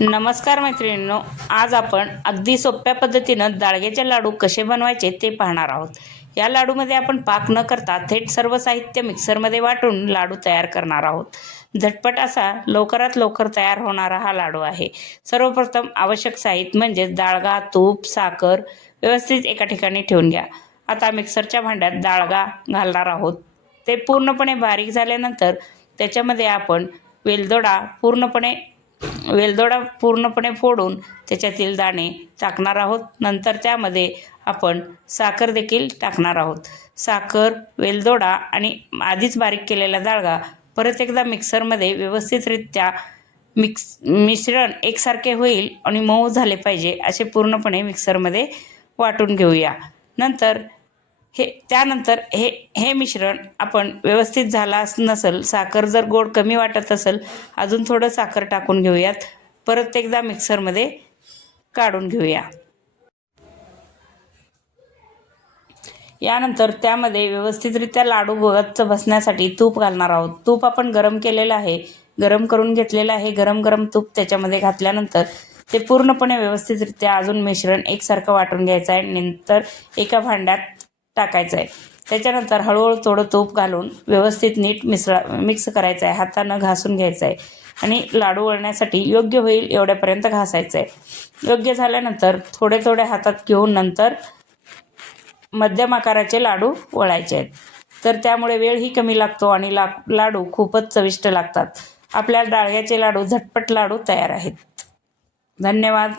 नमस्कार मैत्रिणींनो, आज आपण अगदी सोप्या पद्धतीनं डाळग्याचे लाडू कसे बनवायचे ते पाहणार आहोत. या लाडूमध्ये आपण पाक न करता थेट सर्व साहित्य मिक्सरमध्ये वाटून लाडू तयार करणार आहोत. झटपट असा लवकरात लवकर तयार होणारा हा लाडू आहे. सर्वप्रथम आवश्यक साहित्य म्हणजे डाळगा, तूप, साखर व्यवस्थित एका ठिकाणी ठेवून घ्या. आता मिक्सरच्या भांड्यात डाळगा घालणार आहोत. ते पूर्णपणे बारीक झाल्यानंतर त्याच्यामध्ये आपण वेलदोडा पूर्णपणे फोडून त्याच्यातील दाणे टाकणार आहोत. नंतर त्यामध्ये आपण साखर देखील टाकणार आहोत. साखर, वेलदोडा आणि आधीच बारीक केलेला डाळगा परत एकदा मिक्सरमध्ये व्यवस्थितरित्या मिश्रण एकसारखे होईल आणि मऊ झाले पाहिजे असे पूर्णपणे मिक्सरमध्ये वाटून घेऊया. त्यानंतर हे मिश्रण आपण व्यवस्थित झाला नसेल, साखर जर गोड कमी वाटत असेल, अजून थोडं साखर टाकून घेऊयात. परत एकदा मिक्सरमध्ये काढून घेऊया. यानंतर त्यामध्ये व्यवस्थितरित्या लाडू गच्च बसण्यासाठी तूप घालणार आहोत. तूप आपण गरम केलेलं आहे, गरम करून घेतलेलं आहे. गरम थूप त्याच्यामध्ये घातल्यानंतर ते पूर्णपणे व्यवस्थितरित्या अजून मिश्रण एकसारखं वाटून घ्यायचं आहे. नंतर एका भांड्यात टाकायचं आहे. त्याच्यानंतर हळूहळू थोडं तूप घालून व्यवस्थित नीट मिक्स करायचं आहे. हातानं घासून घ्यायचं आहे आणि लाडू वळण्यासाठी योग्य होईल एवढ्यापर्यंत घासायचं आहे. योग्य झाल्यानंतर थोडे थोडे हातात घेऊन नंतर मध्यम आकाराचे लाडू वळायचे आहेत. तर त्यामुळे वेळही कमी लागतो आणि लाडू खूपच चविष्ट लागतात. आपल्या डाळग्याचे लाडू, झटपट लाडू तयार आहेत. धन्यवाद.